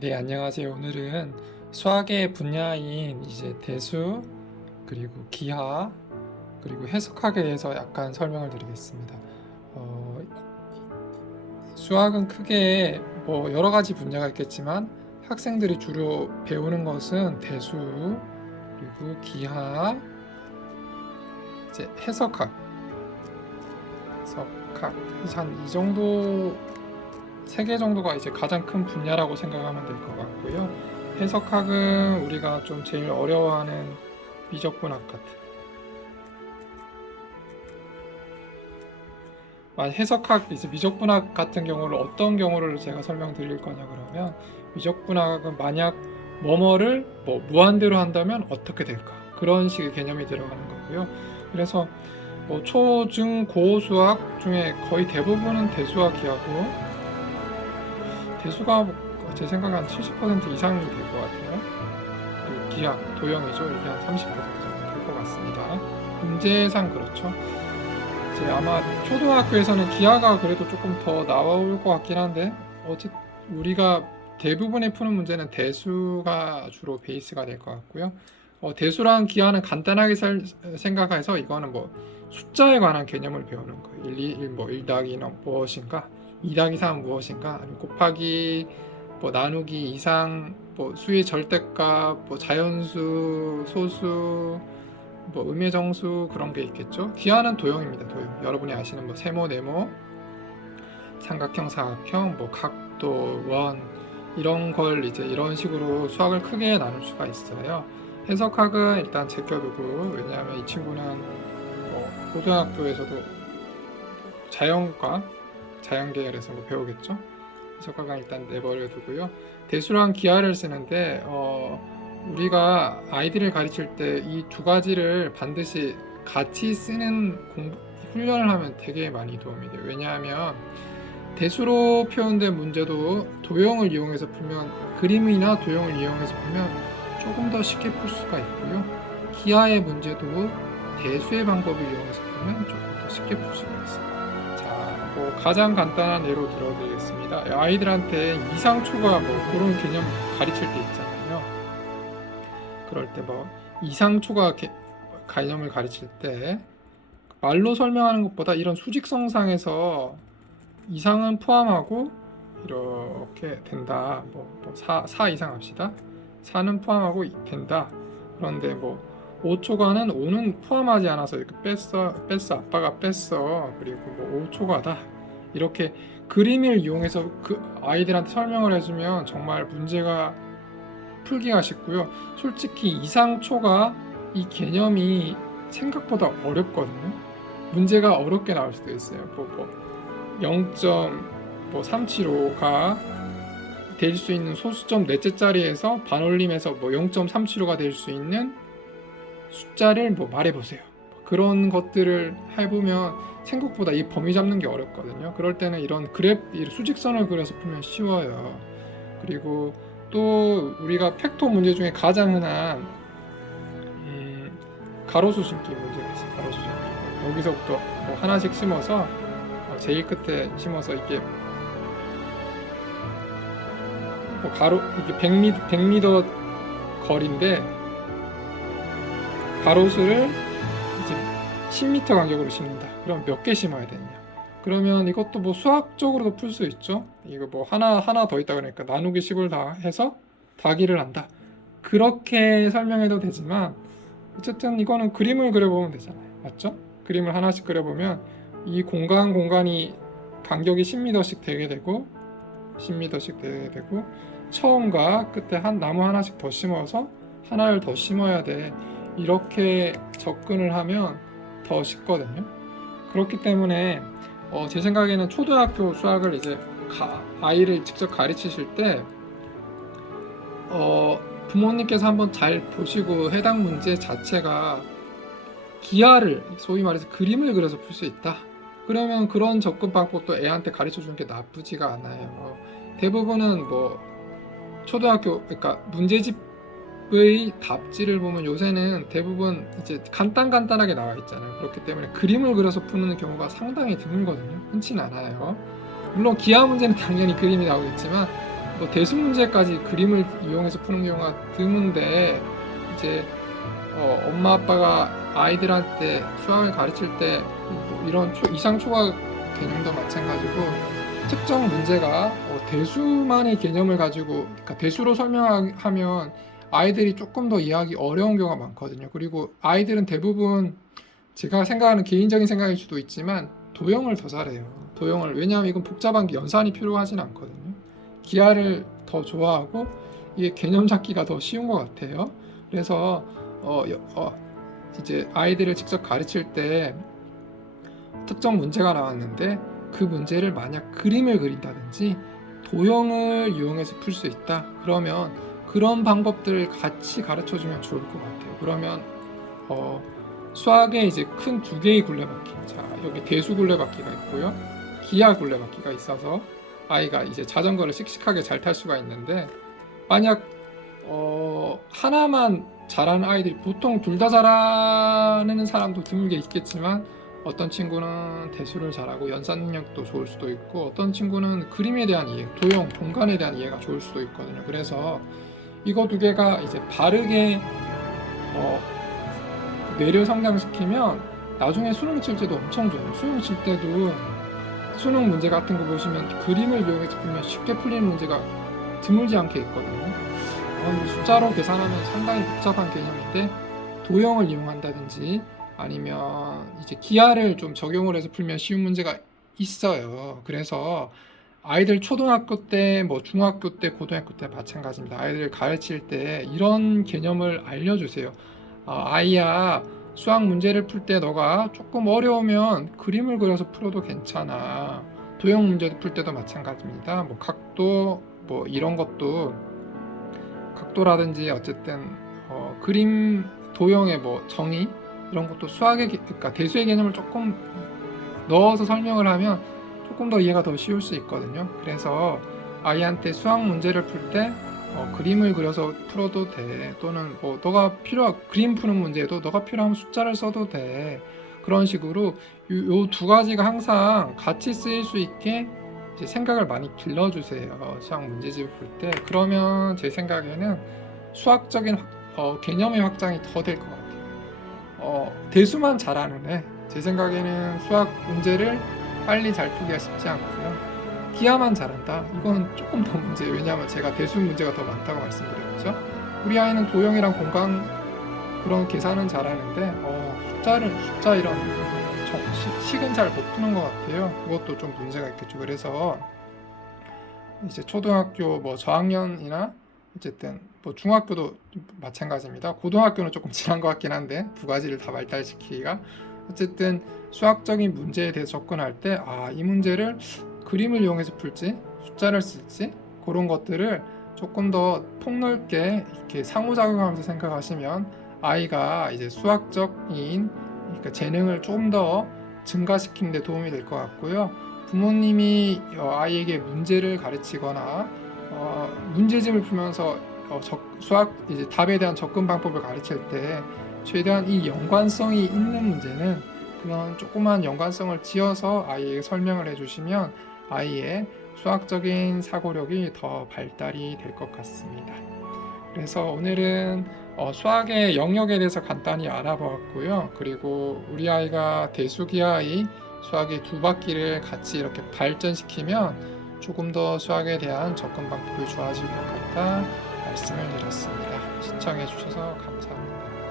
네, 안녕하세요. 오늘은 수학의 분야인 이제 대수, 그리고 기하, 그리고 해석학에 대해서 약간 설명을 드리겠습니다. 어, 수학은 크게 뭐 여러 가지 분야가 있겠지만 학생들이 주로 배우는 것은 대수, 그리고 기하, 이제 해석학, 한 이 정도 세 개 정도가 이제 가장 큰 분야라고 생각하면 될 것 같고요. 해석학은 우리가 좀 제일 어려워하는 미적분학 해석학 이제 미적분학 같은 경우를 어떤 경우를 제가 설명드릴 거냐 그러면 미적분학은 만약 뭐뭐를 뭐 무한대로 한다면 어떻게 될까 그런 식의 개념이 들어가는 거고요. 그래서 뭐 초, 중, 고 수학 중에 거의 대부분은 대수와 기하고 대수가 제 생각에 한 70% 이상이 될 것 같아요. 그리고 기하, 도형이죠. 이게 한 30% 정도 될 것 같습니다. 문제상 그렇죠. 이제 아마 초등학교에서는 기하가 그래도 조금 더 나올 것 같긴 한데 우리가 대부분의 푸는 문제는 대수가 주로 베이스가 될 것 같고요. 대수랑 기하는 간단하게 생각해서 이거는 뭐 숫자에 관한 개념을 배우는 거예요. 1 더하기 2는 무엇인가? 2 더하기 3은 무엇인가? 아니면 곱하기, 뭐 나누기, 이상, 뭐 수의 절대값, 뭐 자연수, 소수, 뭐 음의 정수 그런 게 있겠죠. 기하는 도형입니다. 도형. 여러분이 아시는 뭐 세모, 네모, 삼각형, 사각형, 뭐 각도, 원 이런 걸 이제 이런 식으로 수학을 크게 나눌 수가 있어요. 해석학은 일단 제껴두고, 왜냐하면 이 친구는 뭐 고등학교에서도 자연과 자연 계열에서 뭐 배우겠죠. 해석학은 일단 내버려 두고요. 대수랑 기하를 쓰는데 우리가 아이들을 가르칠 때 이 두 가지를 반드시 같이 쓰는 훈련을 하면 되게 많이 도움이 돼요. 왜냐하면 대수로 표현된 문제도 도형을 이용해서 풀면, 그림이나 도형을 이용해서 풀면 조금 더 쉽게 풀 수가 있고요. 기하의 문제도 대수의 방법을 이용해서 풀면 조금 더 쉽게 풀 수가 있어요. 자, 뭐 가장 간단한 예로 들어드리겠습니다. 아이들한테 이상초가 뭐 그런 개념 가르칠 때 있잖아요. 그럴 때 뭐 이상초가 개념을 가르칠 때 말로 설명하는 것보다 이런 수직성상에서 이상은 포함하고 이렇게 된다. 뭐 4 이상 합시다. 4는 포함하고 된다. 그런데 뭐 5초간은 5는 포함하지 않아서 이렇게 뺐어 아빠가 뺐어. 그리고 뭐 5초가다. 이렇게 그림을 이용해서 그 아이들한테 설명을 해주면 정말 문제가 풀기가 쉽고요. 솔직히 이상초가 이 개념이 생각보다 어렵거든요. 문제가 어렵게 나올 수도 있어요. 0.375가 될 수 있는 소수점 넷째 자리에서 반올림해서 뭐 0.375가 될 수 있는 숫자를 뭐 말해보세요. 그런 것들을 해보면 생각보다 이 범위 잡는 게 어렵거든요. 그럴 때는 이런 수직선을 그려서 풀면 쉬워요. 그리고 또 우리가 팩토 문제 중에 가장 흔한 가로수 심기 문제가 있어요. 가로수 심기. 여기서부터 뭐 하나씩 심어서 제일 끝에 심어서 이게 뭐 이게 100m 거리인데 가로수를 이제 10m 간격으로 심는다. 그럼 몇 개 심어야 되느냐? 그러면 이것도 뭐 수학적으로도 풀 수 있죠. 이거 뭐 하나 더 있다 그러니까 나누기 10을 다 해서 더하기를 한다. 그렇게 설명해도 되지만 어쨌든 이거는 그림을 그려보면 되잖아요. 맞죠? 그림을 하나씩 그려보면 이 공간이 간격이 10m씩 되게 되고 10m씩 되게 되고 처음과 끝에 나무 하나씩 더 심어서 하나를 더 심어야 돼. 이렇게 접근을 하면 더 쉽거든요. 그렇기 때문에 제 생각에는 초등학교 수학을 이제 아이를 직접 가르치실 때 부모님께서 한번 잘 보시고 해당 문제 자체가 기하를 소위 말해서 그림을 그려서 풀 수 있다. 그러면 그런 접근 방법도 애한테 가르쳐 주는 게 나쁘지가 않아요. 대부분은 뭐 초등학교 그러니까 문제집의 답지를 보면 요새는 대부분 이제 간단하게 나와 있잖아요. 그렇기 때문에 그림을 그려서 푸는 경우가 상당히 드물거든요. 흔치는 않아요. 물론 기하 문제는 당연히 그림이 나오겠지만 뭐 대수 문제까지 그림을 이용해서 푸는 경우가 드문데 이제 엄마 아빠가 아이들한테 수학을 가르칠 때 뭐 이런 이상 초과 개념도 마찬가지고 특정 문제가 대수만의 개념을 가지고 그러니까 대수로 설명하면 아이들이 조금 더 이해하기 어려운 경우가 많거든요. 그리고 아이들은 대부분 제가 생각하는 개인적인 생각일 수도 있지만 도형을 더 잘해요. 도형을. 왜냐하면 이건 복잡한 게 연산이 필요하진 않거든요. 기하를 더 좋아하고 이게 개념 잡기가 더 쉬운 것 같아요. 그래서 이제 아이들을 직접 가르칠 때 특정 문제가 나왔는데 그 문제를 만약 그림을 그린다든지 도형을 이용해서 풀 수 있다. 그러면 그런 방법들을 같이 가르쳐 주면 좋을 것 같아요. 그러면 수학에 이제 큰 두 개의 굴레바퀴, 자 여기 대수 굴레바퀴가 있고요, 기하 굴레바퀴가 있어서 아이가 이제 자전거를 씩씩하게 잘 탈 수가 있는데 만약 하나만 잘하는 아이들이 보통 둘 다 잘하는 사람도 드물게 있겠지만 어떤 친구는 대수를 잘하고 연산 능력도 좋을 수도 있고 어떤 친구는 그림에 대한 이해, 도형, 공간에 대한 이해가 좋을 수도 있거든요. 그래서 이거 두 개가 이제 바르게 뇌를 성장시키면 나중에 수능 칠 때도 엄청 좋아요. 수능 칠 때도 수능 문제 같은 거 보시면 그림을 이용해서 풀면 쉽게 풀리는 문제가 드물지 않게 있거든요. 숫자로 계산하면 상당히 복잡한 개념인데 도형을 이용한다든지 아니면 이제 기하를 좀 적용을 해서 풀면 쉬운 문제가 있어요. 그래서 아이들 초등학교 때, 뭐 중학교 때, 고등학교 때 마찬가지입니다. 아이들 가르칠 때 이런 개념을 알려주세요. 아이야, 수학 문제를 풀 때 너가 조금 어려우면 그림을 그려서 풀어도 괜찮아. 도형 문제도 풀 때도 마찬가지입니다. 뭐 각도, 뭐 이런 것도 각도라든지 어쨌든 그림 도형의 뭐 정의 이런 것도 수학의 그러니까 대수의 개념을 조금 넣어서 설명을 하면 조금 더 이해가 더 쉬울 수 있거든요. 그래서 아이한테 수학 문제를 풀 때 그림을 그려서 풀어도 돼. 또는 뭐 너가 그림 푸는 문제에도 너가 필요하면 숫자를 써도 돼. 그런 식으로 요 두 가지가 항상 같이 쓰일 수 있게 이제 생각을 많이 길러주세요. 수학 문제집을 풀 때. 그러면 제 생각에는 수학적인 개념의 확장이 더 될 것 같아요. 대수만 잘하는 애, 제 생각에는 수학 문제를 빨리 잘 풀기가 쉽지 않고요. 기하만 잘한다? 이건 조금 더 문제예요. 왜냐하면 제가 대수 문제가 더 많다고 말씀드렸죠. 우리 아이는 도형이랑 공간 그런 계산은 잘하는데 숫자 이런 식은 잘 못 푸는 것 같아요. 그것도 좀 문제가 있겠죠. 그래서 이제 초등학교 뭐 저학년이나 어쨌든 뭐 중학교도 마찬가지입니다. 고등학교는 조금 지난 것 같긴 한데 두 가지를 다 발달시키기가 어쨌든 수학적인 문제에 대해서 접근할 때 이 문제를 그림을 이용해서 풀지 숫자를 쓸지 그런 것들을 조금 더 폭넓게 이렇게 상호작용하면서 생각하시면 아이가 이제 수학적인 그러니까 재능을 좀 더 증가시키는 데 도움이 될 것 같고요. 부모님이 아이에게 문제를 가르치거나 문제집을 풀면서 수학 이제 답에 대한 접근 방법을 가르칠 때 최대한 이 연관성이 있는 문제는 그런 조그만 연관성을 지어서 아이에게 설명을 해주시면 아이의 수학적인 사고력이 더 발달이 될 것 같습니다. 그래서 오늘은 수학의 영역에 대해서 간단히 알아보았고요. 그리고 우리 아이가 대수기하의 수학의 두 바퀴를 같이 이렇게 발전시키면 조금 더 수학에 대한 접근 방법이 좋아질 것 같다 말씀을 드렸습니다. 시청해 주셔서 감사합니다.